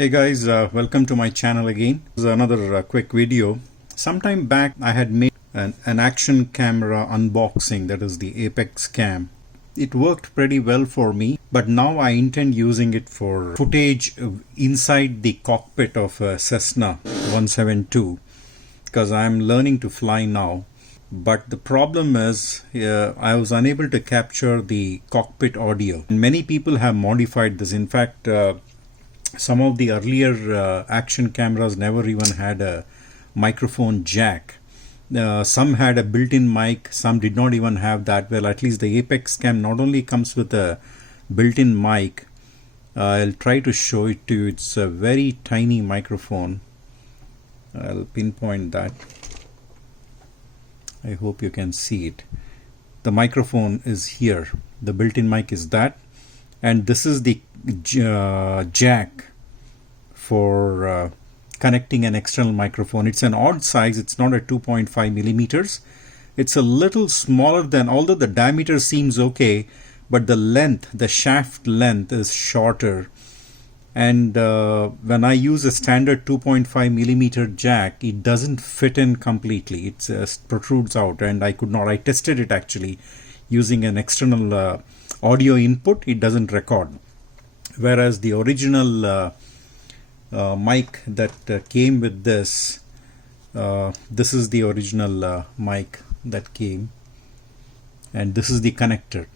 Hey guys, welcome to my channel again. This is another quick video. Sometime back I had made an action camera unboxing, that is the Apexcam. It worked pretty well for me, but now I intend using it for footage inside the cockpit of a Cessna 172 because I'm learning to fly now. But the problem is I was unable to capture the cockpit audio. And many people have modified this. In fact, some of the earlier action cameras never even had a microphone jack. Some had a built-in mic, some did not even have that. Well, at least the Apexcam not only comes with a built-in mic, I'll try to show it to you. It's a very tiny microphone. I'll pinpoint that. I hope you can see it. The microphone is here. The built-in mic is that. And this is the jack for connecting an external microphone. It's an odd size. It's not a 2.5 millimeters. It's a little smaller than, although the diameter seems okay, but the length, the shaft length is shorter. And when I use a standard 2.5 millimeter jack, it doesn't fit in completely. It protrudes out, and I tested it actually using an external audio input. It doesn't record. Whereas the original mic that came with this, this is the original mic that came, and this is the connector.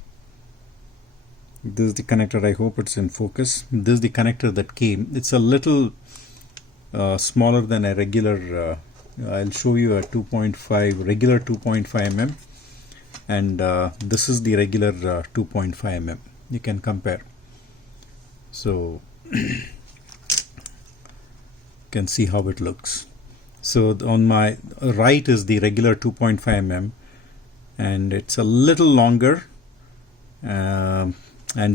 This is the connector. I hope it's in focus. This is the connector that came. It's a little smaller than a regular. I'll show you a 2.5 regular 2.5 mm, and this is the regular 2.5 mm. You can compare. So you can see how it looks. So on my right is the regular 2.5 mm, and it's a little longer. And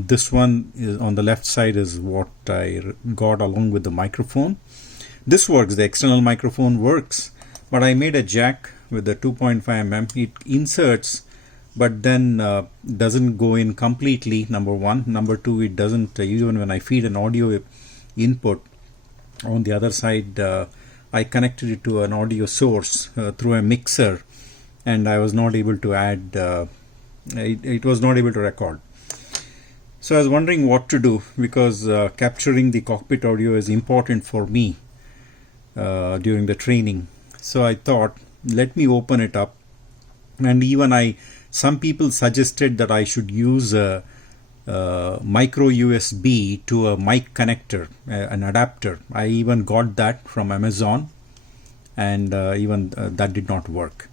this one is on the left side is what I got along with the microphone. This works. The external microphone works, but I made a jack with the 2.5 mm. It inserts, but then doesn't go in completely, number one. Number two, it doesn't, even when I feed an audio input on the other side, I connected it to an audio source through a mixer, and I was not able to add, it was not able to record. So I was wondering what to do, because capturing the cockpit audio is important for me during the training. So I thought, let me open it up. And even some people suggested that I should use a micro USB to a mic connector, an adapter. I even got that from Amazon, and even that did not work.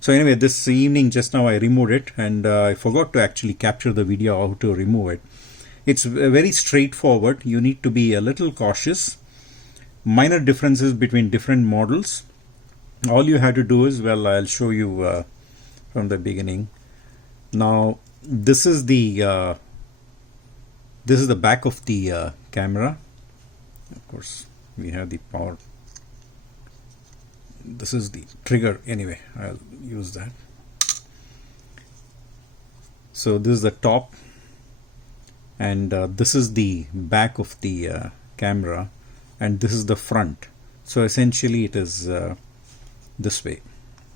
So anyway, this evening just now I removed it, and I forgot to actually capture the video how to remove it. It's very straightforward. You need to be a little cautious. Minor differences between different models. All you have to do is, well, I'll show you from the beginning. Now this is the back of the camera. Of course, we have the power. This is the trigger. Anyway, I'll use that. So this is the top, and this is the back of the camera, and this is the front. So essentially it is this way.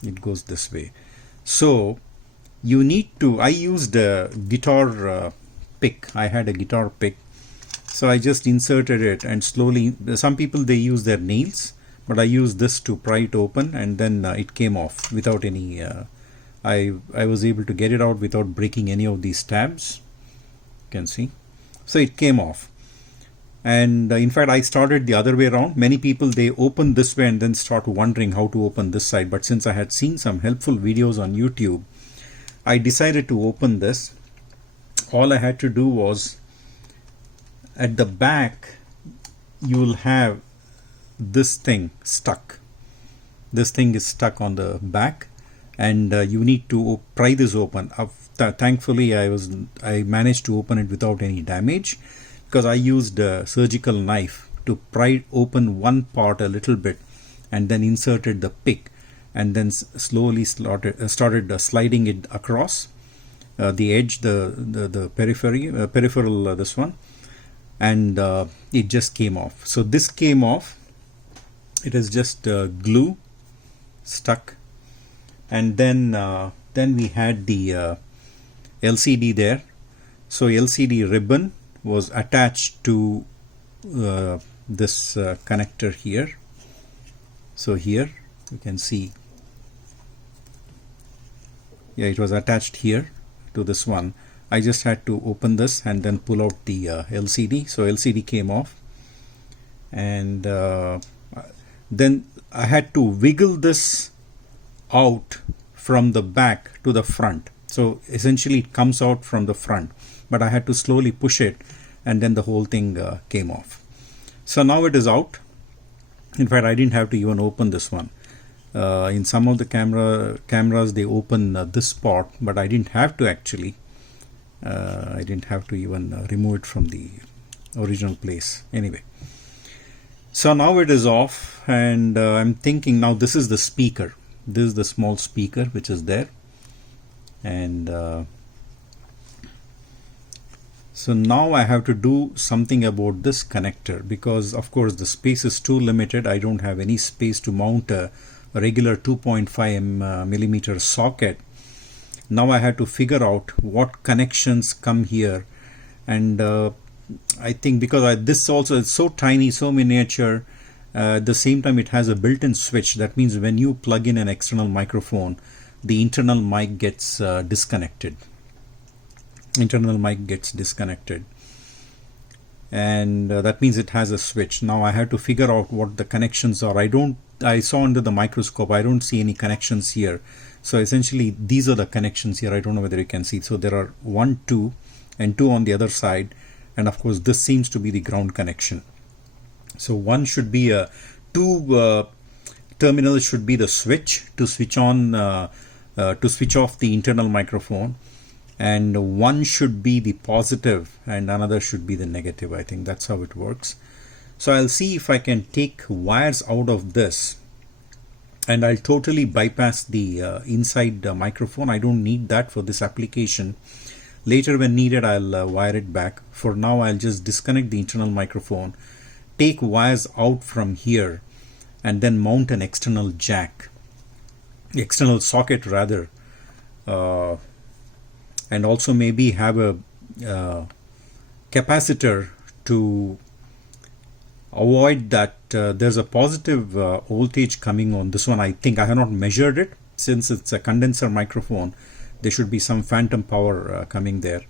It goes this way. So you need to, I used a guitar pick. I had a guitar pick, so I just inserted it and slowly, some people they use their nails, but I used this to pry it open, and then it came off without any I was able to get it out without breaking any of these tabs. You can see. So it came off. And in fact, I started the other way around. Many people, they open this way and then start wondering how to open this side. But since I had seen some helpful videos on YouTube, I decided to open this. All I had to do was, at the back, you will have this thing stuck. This thing is stuck on the back, and you need to pry this open. Thankfully, I managed to open it without any damage, because I used a surgical knife to pry open one part a little bit, and then inserted the pick, and then slowly started sliding it across the edge, the peripheral, this one, and it just came off. So this came off. It is just glue stuck, and then we had the LCD there. So LCD ribbon was attached to this connector here. So here you can see, yeah, it was attached here to this one. I just had to open this and then pull out the LCD. So LCD came off, and then I had to wiggle this out from the back to the front. So essentially it comes out from the front, but I had to slowly push it, and then the whole thing came off. So now it is out. In fact, I didn't have to even open this one. In some of the cameras they open this part, but I didn't have to actually. I didn't have to even remove it from the original place. Anyway, so now it is off, and I'm thinking now this is the speaker. This is the small speaker which is there, and so now I have to do something about this connector, because of course the space is too limited. I don't have any space to mount a regular 2.5 millimeter socket. Now I have to figure out what connections come here, and I think because this also is so tiny, so miniature, at the same time it has a built-in switch. That means when you plug in an external microphone, the internal mic gets disconnected. Internal mic gets disconnected, and that means it has a switch. Now I have to figure out what the connections are. I saw under the microscope, I don't see any connections here. So essentially these are the connections here. I don't know whether you can see. So there are 1, 2 and 2 on the other side, and of course this seems to be the ground connection. So one should be a 2 terminals should be the switch to switch on to switch off the internal microphone, and one should be the positive and another should be the negative. I think that's how it works. So I'll see if I can take wires out of this, and I'll totally bypass the inside microphone. I don't need that for this application. Later when needed I'll wire it back. For now I'll just disconnect the internal microphone, take wires out from here, and then mount an external jack, external socket rather, and also maybe have a capacitor to avoid that there's a positive voltage coming on this one. I think I have not measured it. Since it's a condenser microphone, there should be some phantom power coming there.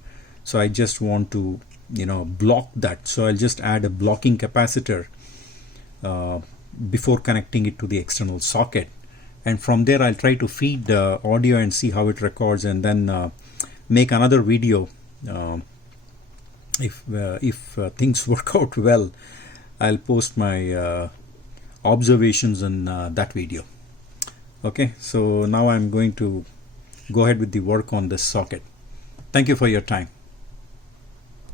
So I just want to block that. So I'll just add a blocking capacitor before connecting it to the external socket, and from there I'll try to feed audio and see how it records, and then make another video. If things work out well, I'll post my observations in that video. Okay, so now I'm going to go ahead with the work on this socket. Thank you for your time.